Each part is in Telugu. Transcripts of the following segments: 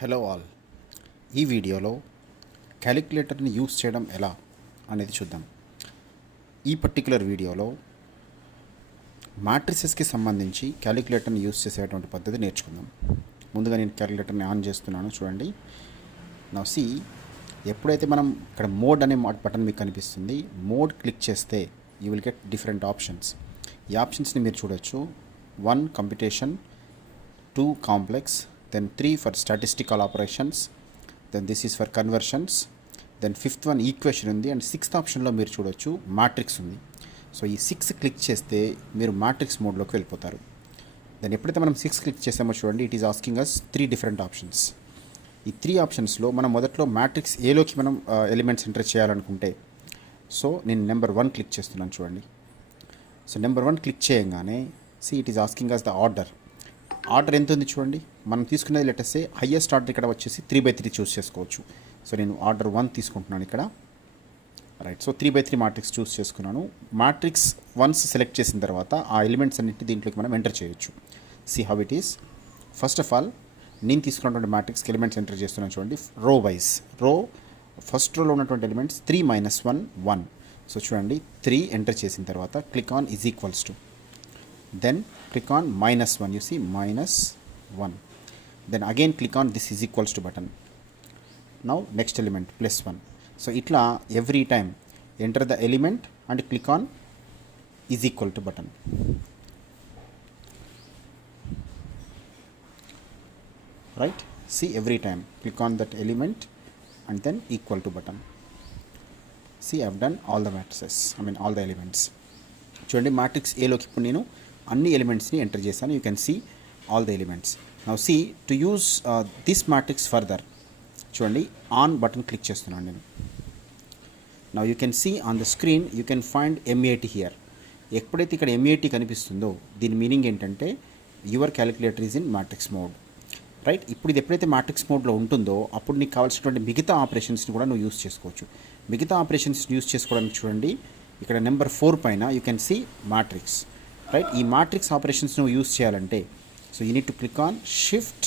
Hello all. ఈ వీడియోలో క్యాలిక్యులేటర్ని యూస్ చేయడం ఎలా అనేది చూద్దాం. ఈ పర్టికులర్ వీడియోలో మ్యాట్రిసెస్కి సంబంధించి క్యాలిక్యులేటర్ని యూస్ చేసేటువంటి పద్ధతి నేర్చుకుందాం. ముందుగా నేను క్యాలిక్యులేటర్ని ఆన్ చేస్తున్నాను. చూడండి, నా ఎప్పుడైతే మనం ఇక్కడ మోడ్ అనే బటన్ మీకు కనిపిస్తుంది, మోడ్ క్లిక్ చేస్తే you will get different options. ఈ ఆప్షన్స్ని మీరు చూడొచ్చు. 1 computation, 2 complex, then 3 for statistical operations, then this is for conversions, then 5th one equation ఉంది, అండ్ 6th ఆప్షన్లో మీరు చూడొచ్చు మ్యాట్రిక్స్ ఉంది. సో ఈ 6 క్లిక్ చేస్తే మీరు మ్యాట్రిక్స్ మోడ్లోకి వెళ్ళిపోతారు. దెన్ ఎప్పుడైతే మనం 6 క్లిక్ చేసామో చూడండి, it is asking us 3 different options. ఈ 3 ఆప్షన్స్లో మనం మొదట్లో మ్యాట్రిక్స్ ఏలోకి మనం ఎలిమెంట్స్ ఎంటర్ చేయాలనుకుంటే, సో నేను నెంబర్ 1 క్లిక్ చేస్తున్నాను. చూడండి, సో నెంబర్ 1 క్లిక్ చేయగానే it is asking us the order ఎంత ఉంది చూడండి. మనం తీసుకునేది లెటర్సే హయ్యెస్ట్ ఆర్డర్ ఇక్కడ వచ్చేసి 3/3 చూస్ చేసుకోవచ్చు. సో నేను ఆర్డర్ 1 తీసుకుంటున్నాను ఇక్కడ. రైట్, సో 3/3 మ్యాట్రిక్స్ చూస్ చేసుకున్నాను. మ్యాట్రిక్స్ వన్స్ సెలెక్ట్ చేసిన తర్వాత ఆ ఎలిమెంట్స్ అన్నింటి దీంట్లోకి మనం ఎంటర్ చేయొచ్చు. See how it is. First of all నేను తీసుకున్నటువంటి మ్యాట్రిక్స్కి ఎలిమెంట్స్ ఎంటర్ చేస్తున్నాను. చూడండి, రో వైజ్. ఫస్ట్ రోలో ఉన్నటువంటి ఎలిమెంట్స్ 3 - 1 1. సో చూడండి, 3 ఎంటర్ చేసిన తర్వాత click on is equals to, then click on -1. you see -1, then again click on this is equals to button. Now next element +1. so itla every time enter the element and click on is equal to button. Right, see, every time click on that element and then equal to button. See, I've done all the matrices, all the elements. చూడండి, మ్యాట్రిక్స్ ఏలోకి ఇప్పుడు నేను అన్ని ఎలిమెంట్స్ని ఎంటర్ చేశాను. You can see all the elements. Now see to use this matrix further, చూడండి, ఆన్ బటన్ క్లిక్ చేస్తున్నాను నేను. Now you can see on the screen, you can find M80 here. ఎప్పుడైతే ఇక్కడ M80 కనిపిస్తుందో దీని మీనింగ్ ఏంటంటే your calculator is in matrix mode. Right, ఇప్పుడు ఇది ఎప్పుడైతే మ్యాట్రిక్స్ మోడ్లో ఉంటుందో అప్పుడు నీకు కావాల్సినటువంటి మిగతా ఆపరేషన్స్ని కూడా నువ్వు యూస్ చేసుకోవచ్చు. మిగతా ఆపరేషన్స్ యూస్ చేసుకోవడానికి చూడండి, ఇక్కడ నెంబర్ 4 పైన you can see matrix. Right, ఈ మ్యాట్రిక్స్ ఆపరేషన్స్ నువ్వు యూస్ చేయాలంటే so you need to click on shift.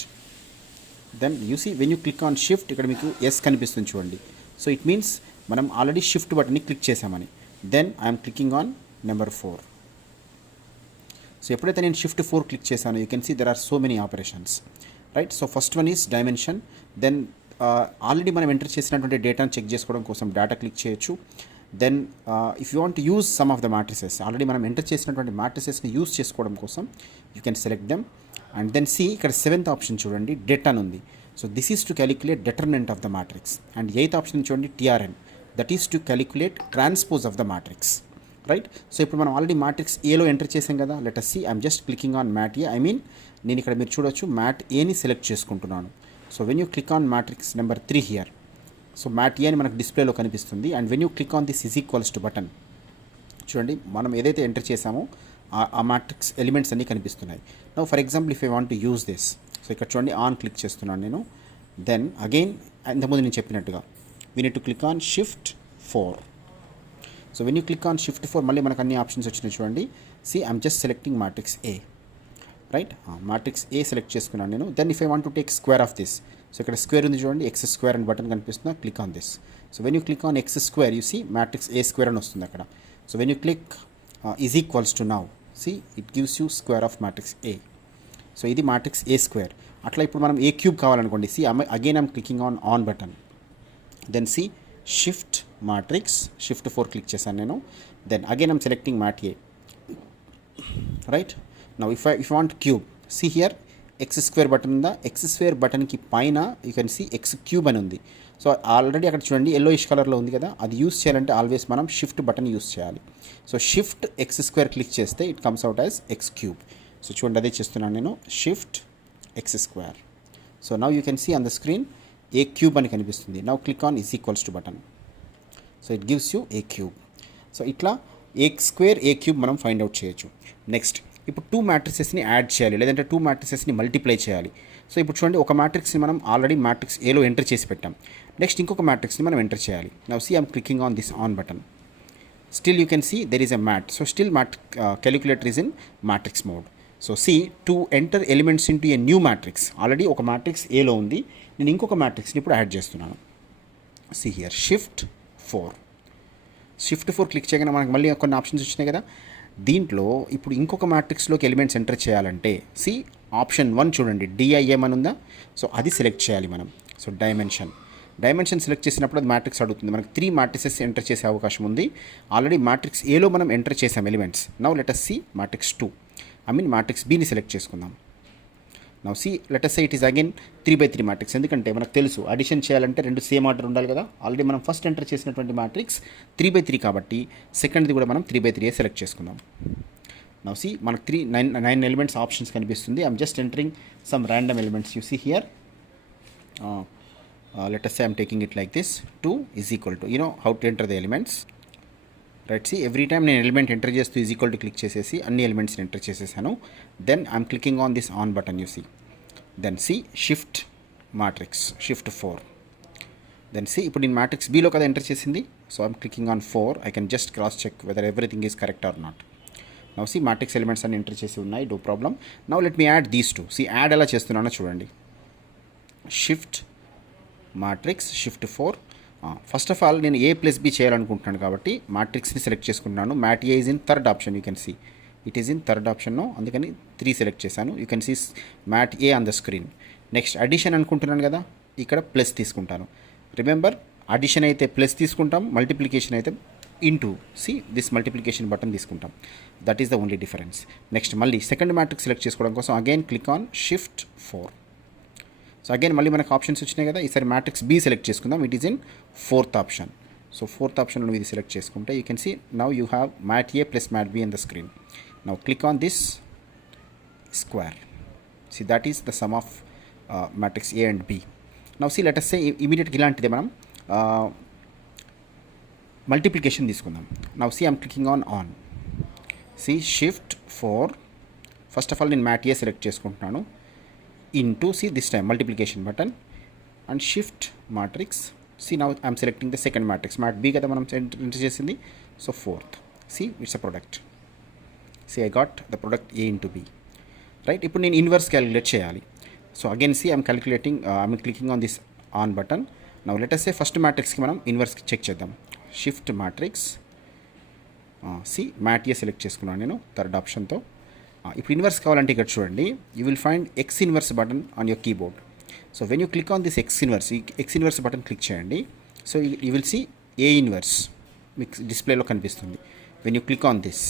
Then you see when you click on shift ఇక్కడ మీకు ఎస్ కనిపిస్తుంది చూడండి. సో ఇట్ మీన్స్ మనం ఆల్రెడీ షిఫ్ట్ బటన్ని క్లిక్ చేసామని. Then I'm clicking on number 4. So ఎప్పుడైతే నేను షిఫ్ట్ 4 క్లిక్ చేశానో you can see there are so many operations. Right, so first one is dimension. Then already మనం ఎంటర్ చేసినటువంటి డేటాను చెక్ చేసుకోవడం కోసం డేటా క్లిక్ చేయొచ్చు. Then if you want to use some of the matrices, already మనం ఎంటర్ చేసినటువంటి మ్యాట్రిసెస్ని యూజ్ చేసుకోవడం కోసం you can select them. And then see ఇక్కడ 7th ఆప్షన్ చూడండి, డేటా అని ఉంది. So this is to calculate determinant of the matrix. And 8th option చూడండి, TRN, that is to calculate transpose of the matrix. Right, so ఇప్పుడు మనం ఆల్రెడీ మ్యాట్రిక్స్ ఏలో ఎంటర్ చేసాం కదా. Let us see, I'm just clicking on mat A. నేను ఇక్కడ మీరు చూడొచ్చు మ్యాట్ ఏని సెలెక్ట్ చేసుకుంటున్నాను. So when you click on matrix number 3 here, so mat A అని మనకు డిస్ప్లేలో కనిపిస్తుంది. And when you click on this is equals to button, చూడండి మనం ఏదైతే ఎంటర్ చేసామో ఆ మ్యాట్రిక్స్ ఎలిమెంట్స్ అన్నీ కనిపిస్తున్నాయి. Now for example if I want to use this, so ఇక్కడ చూడండి ఆన్ క్లిక్ చేస్తున్నాను నేను. దెన్ అగైన్ ఇంతకుముందు నేను చెప్పినట్టుగా we need to click on shift 4. So when you click on shift 4 మళ్ళీ మనకు అన్ని ఆప్షన్స్ వచ్చినాయి చూడండి. I'm just selecting matrix A. Right, matrix A select చేసుకున్నాను నేను. Then if I want to take square of this, so ఇక్కడ స్క్వేర్ ఉంది చూడండి, x² అని బటన్ కనిపిస్తుంది, click on this. So when you click on x², you see matrix A² అని వస్తుంది అక్కడ. So when you click is equals to now, see it gives you square of matrix A. So ఇది మ్యాట్రిక్స్ A². అట్లా ఇప్పుడు మనం A³ కావాలనుకోండి, again I'm clicking on button. Then see shift matrix, shift 4 click చేశాను నేను. Then again I'm selecting mat A. Right, now if you want cube, see here x² button ఉందా, x² బటన్కి పైన యూ కెన్ సీ x³ అని ఉంది. సో ఆల్రెడీ అక్కడ చూడండి yellowish కలర్లో ఉంది కదా, అది యూస్ చేయాలంటే ఆల్వేస్ మనం షిఫ్ట్ బటన్ యూస్ చేయాలి. సో షిఫ్ట్ x² క్లిక్ చేస్తే it comes out as x³. So చూడండి అదే చేస్తున్నాను నేను, shift x². So now you can see on the screen A³ అని కనిపిస్తుంది. Now click on is equals to button. So it gives you A³. So ఇట్లా A² A³ మనం ఫైండ్ అవుట్ చేయొచ్చు. నెక్స్ట్ ఇప్పుడు 2 మ్యాట్రిసెస్ని యాడ్ చేయాలి, లేదంటే 2 మ్యాట్రిసెస్ని మల్టిప్లై చేయాలి. సో ఇప్పుడు చూడండి, ఒక మ్యాట్రిక్స్ని మనం ఆల్రెడీ మ్యాట్రిక్స్ ఏలో ఎంటర్ చేసి పెట్టాం. నెక్స్ట్ ఇంకొక మ్యాట్రిక్స్ని మనం ఎంటర్ చేయాలి. Now see I'm clicking on this on button. Still you can see there is a mat. So still calculator is in matrix mode. So see to enter elements into a new matrix, already ఒక మ్యాట్రిక్స్ ఏలో ఉంది, నేను ఇంకొక మ్యాట్రిక్స్ని ఇప్పుడు యాడ్ చేస్తున్నాను. సి హియర్ షిఫ్ట్ 4 క్లిక్ చేయగానే మనకు మళ్ళీ కొన్ని ఆప్షన్స్ వచ్చినాయి కదా. దీంట్లో ఇప్పుడు ఇంకొక మ్యాట్రిక్స్లోకి ఎలిమెంట్స్ ఎంటర్ చేయాలంటే సి ఆప్షన్ 1 చూడండి, డిఐఎం అని ఉందా, సో అది సెలెక్ట్ చేయాలి మనం. సో డైమెన్షన్ సెలెక్ట్ చేసినప్పుడు అది మ్యాట్రిక్స్ అడుగుతుంది. మనకు 3 మ్యాట్రిసెస్ ఎంటర్ చేసే అవకాశం ఉంది. ఆల్రెడీ మ్యాట్రిక్స్ ఏలో మనం ఎంటర్ చేసాం elements. Now let us see matrix 2, matrix బిని సెలెక్ట్ చేసుకుందాం. Now see let us say it is again 3/3 matrix. ఎందుకంటే మనకు తెలుసు అడిషన్ చేయాలంటే 2 సేమ్ ఆర్డర్ ఉండాలి కదా. ఆల్రెడీ మనం ఫస్ట్ ఎంటర్ చేసినటువంటి మ్యాట్రిక్స్ 3/3 కాబట్టి సెకండ్ది కూడా మనం 3/3 సెలెక్ట్ చేసుకుందాం. నౌ సి మనకు 9 ఎలిమెంట్స్ ఆప్షన్స్ కనిపిస్తుంది. I'm just entering some random elements. You see here let us say I'm taking it like this. 2 is equal to, you know how to enter the elements, right? See, every time నేను ఎలిమెంట్ ఎంటర్ చేస్తూ ఈజ్ ఈక్వల్ టు క్లిక్ చేసేసి అన్ని ఎలిమెంట్స్ని ఎంటర్ చేసేసాను. Then I'm clicking on this on button, you see. Then see shift matrix, shift 4. Then see ఇప్పుడు నేను మ్యాట్రిక్స్ బీలో కదా ఎంటర్ చేసింది. So I'm clicking on 4. I can just cross check whether everything is correct or not. Now see matrix elements అన్ని ఎంటర్ చేసి ఉన్నాయి, no problem. Now let me add these 2. See add ఎలా చేస్తున్నానో చూడండి. Shift matrix shift 4. First of all నేను ఏ ప్లస్ బి చేయాలనుకుంటున్నాను కాబట్టి మ్యాట్రిక్స్ని సెలెక్ట్ చేసుకుంటున్నాను. Mat A is in third option, you can see it is in third option, అందుకని 3 సెలెక్ట్ చేశాను. You can see mat A on the screen. Next addition అనుకుంటున్నాను కదా, ఇక్కడ ప్లస్ తీసుకుంటాను. రిమెంబర్ అడిషన్ అయితే ప్లస్ తీసుకుంటాం, మల్టిప్లికేషన్ అయితే into see this multiplication button తీసుకుంటాం. That is the only difference. Next మళ్ళీ సెకండ్ మ్యాట్రిక్స్ సెలెక్ట్ చేసుకోవడం కోసం again click on shift 4. So again మళ్ళీ మనకు ఆప్షన్స్ వచ్చినాయి కదా. ఈసారి మ్యాట్రిక్స్ బి సెలెక్ట్ చేసుకుందాం. It is in 4th option. So 4th ఆప్షన్లో ఇది సెలెక్ట్ చేసుకుంటే you can see now you have mat A plus mat B in the screen. Now click on this square. See that is the sum of matrix A and B. Now see let us say ఇమీడియట్గా ఇలాంటిదే మనం మల్టిప్లికేషన్ తీసుకుందాం. Now see I'm clicking on see shift 4. First of all నేను మ్యాట్ ఏ సెలెక్ట్ చేసుకుంటున్నాను. into see this time multiplication button and shift matrix. See now I am selecting the second matrix, mat b kada manam enter chesindi. So 4th, see it's a product. See I got the product a into b, right? Ippudu nenu inverse calculate cheyali. So again see I am calculating, I am clicking on this on button. Now let us say first matrix ki manam inverse check cheddam. Shift matrix, see mat a select చేసుకున్నాను నేను థర్డ్ ఆప్షన్తో. ఇప్పుడు ఇన్వర్స్ కావాలంటే ఇక్కడ చూడండి, you will find X inverse button on your keyboard. So when you click on this X inverse, ఈ ఎక్స్ ఇన్వర్స్ బటన్ క్లిక్ చేయండి. So you will see A inverse మీకు డిస్ప్లేలో కనిపిస్తుంది. When you click on this,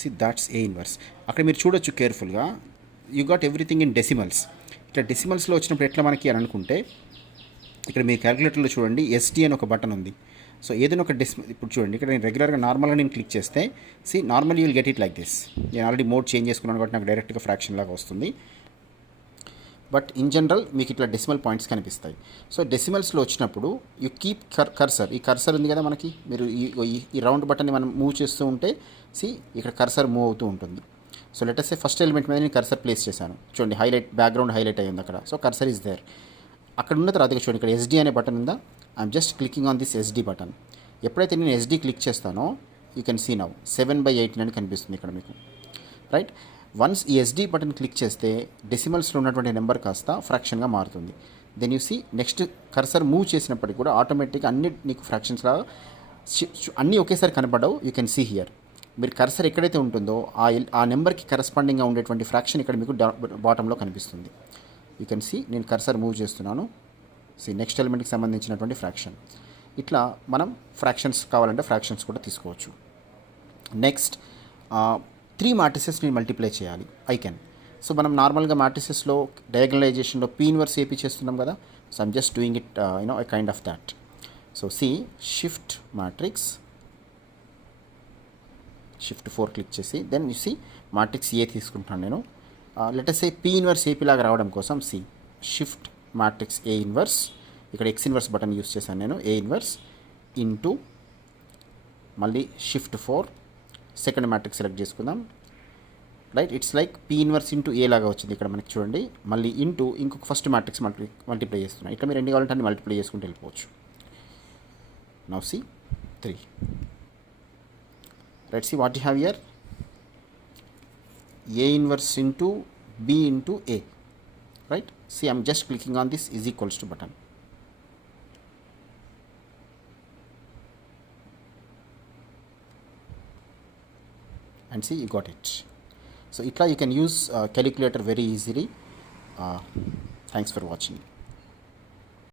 see that's A inverse. అక్కడ మీరు చూడొచ్చు కేర్ఫుల్గా, you got everything in decimals. ఇట్లా డెసిమల్స్లో వచ్చినప్పుడు ఎట్లా మనకి అని అనుకుంటే ఇక్కడ మీరు క్యాలిక్యులేటర్లో చూడండి ఎస్డి అని ఒక బటన్ ఉంది. సో ఏదైనా ఒక ఇప్పుడు చూడండి, ఇక్కడ నేను రెగ్యులర్గా నార్మల్గా నేను క్లిక్ చేస్తే see normal you will get it like this. నేను ఆల్రెడీ మోడ్ చేంజ్ చేసుకున్నాను కాబట్టి నాకు డైరెక్ట్గా ఫ్రాక్షన్ లాగా వస్తుంది. బట్ ఇన్ జనరల్ మీకు ఇట్లా డెసిమల్ పాయింట్స్ కనిపిస్తాయి. సో డెసిమల్స్లో వచ్చినప్పుడు యూ కీప్ కర్సర్, ఈ కర్సర్ ఉంది కదా మనకి, మీరు ఈ రౌండ్ బటన్ని మనం మూవ్ చేస్తూ ఉంటే సి ఇక్కడ కర్సర్ మూవ్ అవుతూ ఉంటుంది. So let us say first element మీద నేను కర్సర్ ప్లేస్ చేశాను. చూడండి హైలైట్ బ్యాక్గ్రౌండ్ హైలైట్ అయ్యింది అక్కడ. So cursor is there. అక్కడ ఉన్న తర్వాత చూడండి ఇక్కడ ఎస్డి అనే బటన్ ఉందా, I'm just clicking on this SD button. ఎప్పుడైతే నేను ఎస్డి క్లిక్ చేస్తానో యూ కెన్ సీ నౌ 7/18 అని కనిపిస్తుంది ఇక్కడ మీకు, రైట్? వన్స్ ఈ ఎస్డి బటన్ క్లిక్ చేస్తే డెసిమల్స్లో ఉన్నటువంటి నెంబర్ కాస్త ఫ్రాక్షన్గా మారుతుంది. Then you see next cursor move చేసినప్పటికీ కూడా ఆటోమేటిక్గా అన్ని నీకు ఫ్రాక్షన్స్ లాగా అన్నీ ఒకేసారి కనపడవు. యూ కెన్ సీ హియర్ మీరు కర్సర్ ఎక్కడైతే ఉంటుందో ఆ నెంబర్కి కరస్పాండింగ్గా ఉండేటువంటి ఫ్రాక్షన్ ఇక్కడ మీకు బాటంలో కనిపిస్తుంది. యూ కెన్ సీ నేను కర్సర్ మూవ్ చేస్తున్నాను. సి నెక్స్ట్ ఎలిమెంట్కి సంబంధించినటువంటి ఫ్రాక్షన్. ఇట్లా మనం ఫ్రాక్షన్స్ కావాలంటే ఫ్రాక్షన్స్ కూడా తీసుకోవచ్చు. నెక్స్ట్ 3 మ్యాట్రిసెస్ నేను మల్టిప్లై చేయాలి, ఐ కెన్. సో మనం నార్మల్గా మ్యాట్రిసెస్లో డయాగనలైజేషన్లో పీ ఇన్వర్స్ ఏపీ చేస్తున్నాం కదా. So I'm just doing it I kind of that. So see shift matrix shift 4 click చేసి then you see matrix A తీసుకుంటాను నేను. Let us say P inverse AP లాగా రావడం కోసం see shift matrix A inverse, ఇక్కడ ఎక్స్ ఇన్వర్స్ బటన్ యూస్ చేశాను నేను, ఏ ఇన్వర్స్ ఇంటూ మళ్ళీ షిఫ్ట్ 4 సెకండ్ మ్యాట్రిక్స్ సెలెక్ట్ చేసుకుందాం, right? It's like P inverse into A లాగా వచ్చింది ఇక్కడ మనకి చూడండి. మళ్ళీ ఇంటూ ఇంకొక ఫస్ట్ మ్యాట్రిక్స్ మల్టిప్లై చేస్తున్నాం. ఇక్కడ మీరు ఎన్ని కావాలంటే అన్ని మల్టిప్లై చేసుకుంటూ వెళ్ళిపోవచ్చు. Now see 3, right? See what you have here A inverse into B into A, right? See, I'm just clicking on this is equals to button. And see, you got it. So itla you can use calculator very easily. Thanks for watching.